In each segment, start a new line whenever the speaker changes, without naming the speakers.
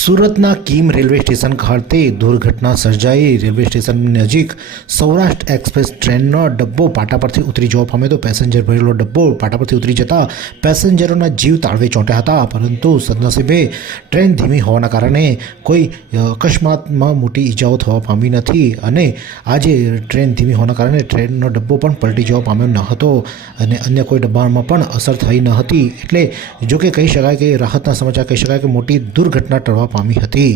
સુરતના Kim railway station ખાતે દુર્ઘટના સર્જાઈ. રેલવે સ્ટેશન નજીક સૌરાષ્ટ્ર એક્સપ્રેસ ટ્રેનનો ડબ્બો પાટા પરથી ઉતરી જવા પામ્યો તો પેસેન્જર ભરેલો ડબ્બો પાટા પરથી ઉતરી જતા પેસેન્જરોના જીવ તાળવે ચોંટ્યા હતા. પરંતુ સદનસીબે ટ્રેન ધીમી હોવાના કારણે કોઈ અકસ્માતમાં મોટી ઈજાઓ થવા પામી નથી અને આજે ટ્રેન ધીમી હોવાના કારણે ટ્રેનનો ડબ્બો પણ પલટી જવા પામ્યો ન હતો અને અન્ય કોઈ ડબ્બામાં પણ અસર થઈ ન હતી. એટલે જો કે કહી શકાય કે રાહતના સમાચાર કહી શકાય કે મોટી દુર્ઘટના ટળવા પામી હતી.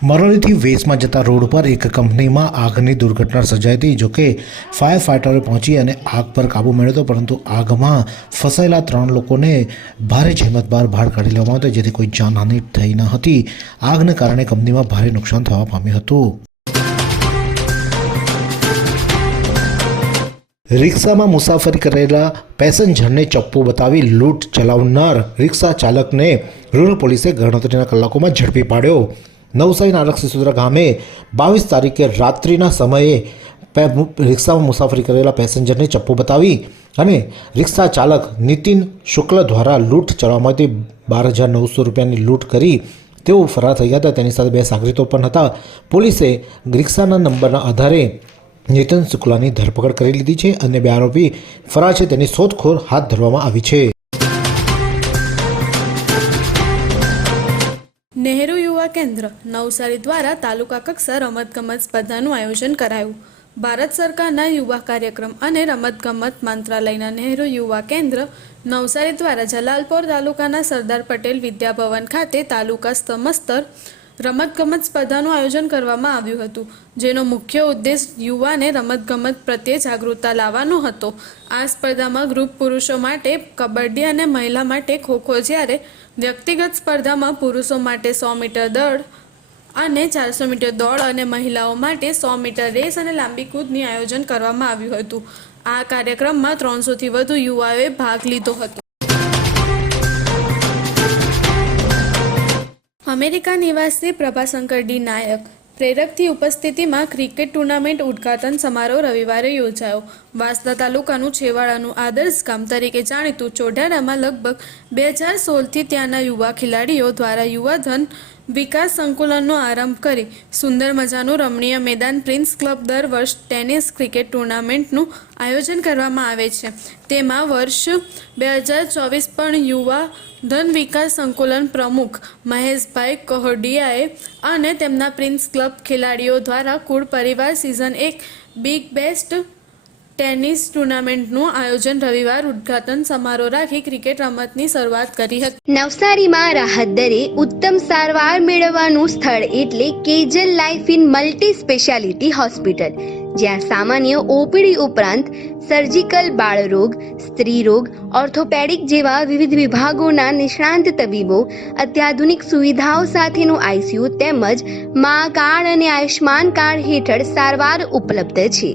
મરોલીથી વેસમાં જતા રોડ પર એક કંપનીમાં આગની દુર્ઘટના સર્જાઈ હતી, જોકે ફાયર ફાઇટરે પહોંચી અને આગ પર કાબૂ મેળવ્યો પરંતુ આગમાં ફસાયેલા ત્રણ લોકોને ભારે જહેમત બહાર બહાર કાઢી લેવામાં આવ્યો જેથી કોઈ જાનહાનિ થઈ ન હતી. આગને કારણે કંપનીમાં ભારે નુકસાન થવા પામ્યું હતું. રિક્ષામાં મુસાફરી કરેલા પેસેન્જરને ચપ્પુ બતાવી લૂંટ ચલાવનાર રિક્ષા ચાલકને રૂરલ પોલીસે ગણતરીના કલાકોમાં ઝડપી પાડ્યો. નવસારીના આરક્ષિસુદ્રા ગામે બાવીસ તારીખે રાત્રિના સમયે રિક્ષામાં મુસાફરી કરેલા પેસેન્જરને ચપ્પુ બતાવી અને રિક્ષા ચાલક નીતિન શુક્લ દ્વારા લૂંટ ચલાવવામાં હતી બાર હજાર નવસો રૂપિયાની લૂંટ કરી તેઓ ફરાર થઈ ગયા હતા. તેની સાથે બે સાગરીતો પણ હતા. પોલીસે રિક્ષાના નંબરના આધારે નીતન શુક્લાની ધરપકડ કરી લીધી છે અને બે આરોપી ફરાર છે. તેની શોધખોળ હાથ ધરવામાં આવી છે.
નહેરુ યુવા કેન્દ્ર નવસારી દ્વારા તાલુકા કક્ષા રમતગમત સ્પર્ધાનું આયોજન કરાયું. ભારત સરકારના યુવા કાર્યક્રમ અને રમતગમત મંત્રાલયના નહેરુ યુવા કેન્દ્ર નવસારી દ્વારા જલાલપોર તાલુકાના સરદાર પટેલ વિદ્યાભવન ખાતે તાલુકા સમસ્તર રમતગમત સ્પર્ધાનું આયોજન કરવામાં આવ્યું હતું, જેનો મુખ્ય ઉદ્દેશ યુવાને રમતગમત પ્રત્યે જાગૃતતા લાવવાનો હતો. આ સ્પર્ધામાં ગ્રુપ પુરુષો માટે કબડ્ડી અને મહિલા માટે ખોખો, જ્યારે વ્યક્તિગત સ્પર્ધામાં પુરુષો માટે સો મીટર દોડ અને ચારસો મીટર દોડ અને મહિલાઓ માટે સો મીટર રેસ અને લાંબી કૂદની આયોજન કરવામાં આવ્યું હતું. આ કાર્યક્રમમાં ત્રણસોથી વધુ યુવાઓએ ભાગ લીધો હતો. અમેરિકા નિવાસી પ્રભાશંકર ડી નાયક પ્રેરકથી ઉપસ્થિતિમાં ક્રિકેટ ટુર્નામેન્ટ ઉદ્ઘાટન સમારોહ રવિવારે યોજાયો. વાંસદા તાલુકાનું છેવાડાનું આદર્શ ગામ તરીકે જાણીતું ચોઢાડામાં લગભગ બે હજાર સોળથી ત્યાંના યુવા ખેલાડીઓ દ્વારા યુવાધન વિકાસ સંકુલનનો આરંભ કરી સુંદર મજાનું રમણીય મેદાન પ્રિન્સ ક્લબ દર વર્ષ ટેનિસ ક્રિકેટ ટુર્નામેન્ટનું આયોજન કરવામાં આવે છે. તેમાં વર્ષ બે હજાર ચોવીસ પણ યુવા ધન વિકાસ સંકુલન પ્રમુખ મહેશભાઈ કહોડિયાએ અને તેમના પ્રિન્સ ક્લબ ખેલાડીઓ દ્વારા કુળ પરિવાર સિઝન એક બિગ બેસ્ટ ટેનિસ ટુર્નામેન્ટનું આયોજન રવિવાર ઉદ્ઘાટન સમારોહ રાખી ક્રિકેટ રમતની શરૂઆત કરી હતી.
નવસારીમાં રાહત દરે ઉત્તમ સારવાર મેળવવાનું સ્થળ એટલે Kejal life in multi speciality hospital, જ્યાં સામાન્ય ઓપીડી ઉપરાંત સર્જિકલ બાળરોગ, સ્ત્રીરોગ, ઓર્થોપેડિક જેવા વિવિધ વિભાગોના નિષ્ણાંત તબીબો, અત્યાધુનિક સુવિધાઓ સાથેનું આઈસીયુ તેમજ મા કાર્ડ અને આયુષ્માન કાર્ડ હેઠળ સારવાર ઉપલબ્ધ છે.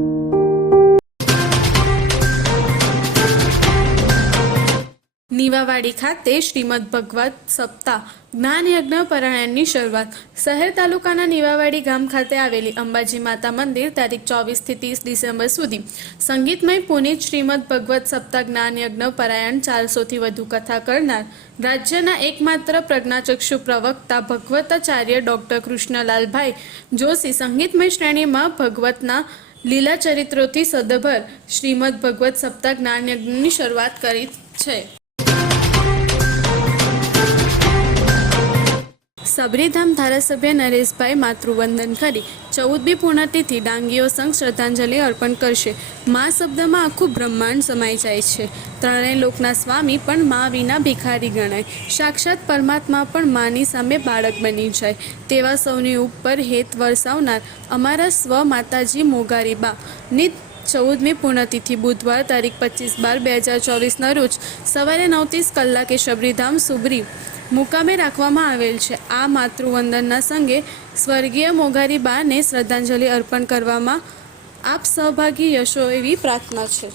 નીવાવાડી ખાતે શ્રીમદ ભગવત સપ્તાહ જ્ઞાન યજ્ઞ પરાયણની શરૂઆત. શહેર તાલુકાના નીવાવાડી ગામ ખાતે આવેલી અંબાજી માતા મંદિર તારીખ ચોવીસથી ત્રીસ ડિસેમ્બર સુધી. સંગીતમય પુનિત શ્રીમદ ભગવત સપ્તાહ જ્ઞાન યજ્ઞ પરાયણ ચારસોથી વધુ કથા કરનાર રાજ્યના એકમાત્ર પ્રજ્ઞાચક્ષુ પ્રવક્તા ભગવતાચાર્ય ડોક્ટર કૃષ્ણલાલભાઈ જોશી સંગીતમય શ્રેણીમાં ભગવતના લીલા ચરિત્રોથી સદભર શ્રીમદ ભગવત સપ્તાહ જ્ઞાન યજ્ઞની શરૂઆત કરી છે. સબરીધામ ધારાસભ્ય નરેશભાઈ માતૃવંદન કરી ચૌદમી પૂર્ણતિથિ ડાંગીઓ સંઘ શ્રદ્ધાંજલિ અર્પણ કરશે. મા શબ્દમાં આખું બ્રહ્માંડ સમાઈ જાય છે. ત્રણેય લોકના સ્વામી પણ મા વિના ભિખારી ગણાય. સાક્ષાત પરમાત્મા પણ માની સામે બાળક બની જાય. તેવા સૌની ઉપર હેત વરસાવનાર અમારા સ્વ માતાજી મોગારીબા નિત ચૌદમી પૂર્ણતિથિ બુધવાર તારીખ પચીસ બાર બે હજાર ચોવીસના રોજ સવારે નવ ત્રીસ કલાકે શબરીધામ સુબરી મુકામે રાખવામાં આવેલ છે. આ માતૃવંદનના સંગે સ્વર્ગીય મોઘારી બાને શ્રદ્ધાંજલિ અર્પણ કરવામાં આપ સહભાગી યશો એવી પ્રાર્થના છે.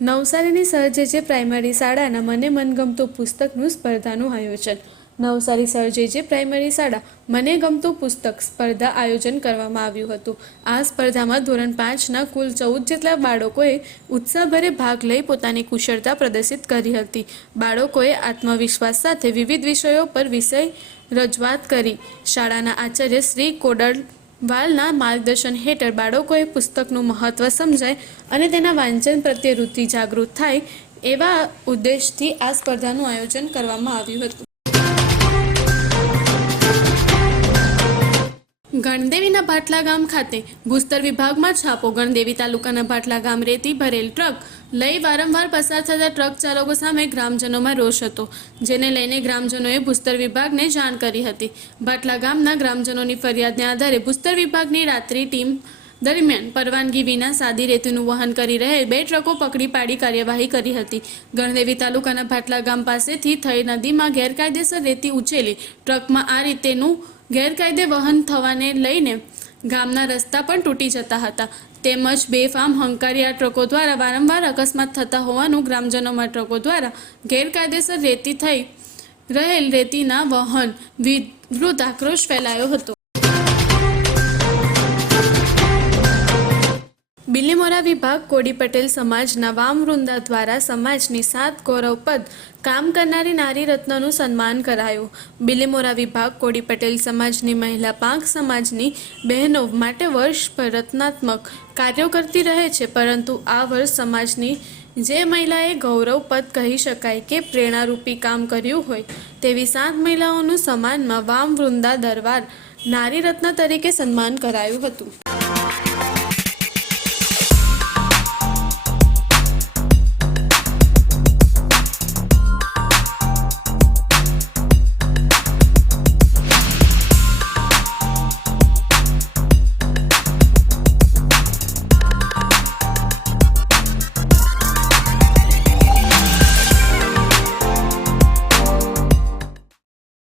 નવસારીની સર્જેજે પ્રાઇમરી શાળાના મને મનગમતું પુસ્તકનું સ્પર્ધાનું આયોજન નવસારી સર્જેજે પ્રાઇમરી શાળા મને ગમતું પુસ્તક સ્પર્ધા આયોજન કરવામાં આવ્યું હતું. આ સ્પર્ધામાં ધોરણ પાંચના કુલ ચૌદ જેટલા બાળકોએ ઉત્સાહભરે ભાગ લઈ પોતાની કુશળતા પ્રદર્શિત કરી હતી. બાળકોએ આત્મવિશ્વાસ સાથે વિવિધ વિષયો પર વિષય રજૂઆત કરી. શાળાના આચાર્ય શ્રી કોડલ વાલના માર્ગદર્શન હેઠળ બાળકોએ પુસ્તકનું મહત્ત્વ સમજાય અને તેના વાંચન પ્રત્યે રુચિ જાગૃત થાય એવા ઉદ્દેશથી આ સ્પર્ધાનું આયોજન કરવામાં આવ્યું હતું. ગણદેવીના ભાટલા ગામ ખાતે ભૂસ્તર વિભાગમાં છાપો. ગણદેવી તાલુકાના ભાટલા ગામ રેતી ભરેલ ટ્રક લઈ વારંવાર પસાર થતા ટ્રક ચાલકો સામે ગ્રામજનોમાં રોષ હતો, જેને લઈને ગ્રામજનોએ ભૂસ્તર વિભાગને જાણ કરી હતી. ભાટલા ગામના ગ્રામજનોની ફરિયાદને આધારે ભૂસ્તર વિભાગની રાત્રિ ટીમ દરમિયાન પરવાનગી વિના સાદી રેતીનું વહન કરી રહેલ બે ટ્રકો પકડી પાડી કાર્યવાહી કરી હતી. ગણદેવી તાલુકાના ભાટલા ગામ પાસેથી થઈ નદીમાં ગેરકાયદેસર રેતી ઉછેલી ટ્રકમાં આ રીતેનું ગેરકાયદે વહન થવાને લઈને ગામના રસ્તા પણ તૂટી જતા હતા. તેમજ બેફામ હંકારી આ ટ્રકો દ્વારા વારંવાર અકસ્માત થતા હોવાનું ગ્રામજનોમાં ટ્રકો દ્વારા ગેરકાયદેસર રેતી થઈ રહેલ રેતીના વહન વિરુદ્ધ આક્રોશ ફેલાયો હતો. બિલીમોરા વિભાગ કોડી પટેલ સમાજના વામવૃંદા દ્વારા સમાજની સાત ગૌરવપદ કામ કરનારી નારી રત્નનું સન્માન કરાયું. બિલીમોરા વિભાગ કોડી પટેલ સમાજની મહિલા પાંખ સમાજની બહેનો માટે વર્ષભર રત્નાત્મક કાર્યો કરતી રહે છે, પરંતુ આ વર્ષ સમાજની જે મહિલાએ ગૌરવપદ કહી શકાય કે પ્રેરણારૂપી કામ કર્યું હોય, તેવી સાત મહિલાઓનું સમાનમાં વામવૃંદા દરબાર નારી રત્ન તરીકે સન્માન કરાયું હતું.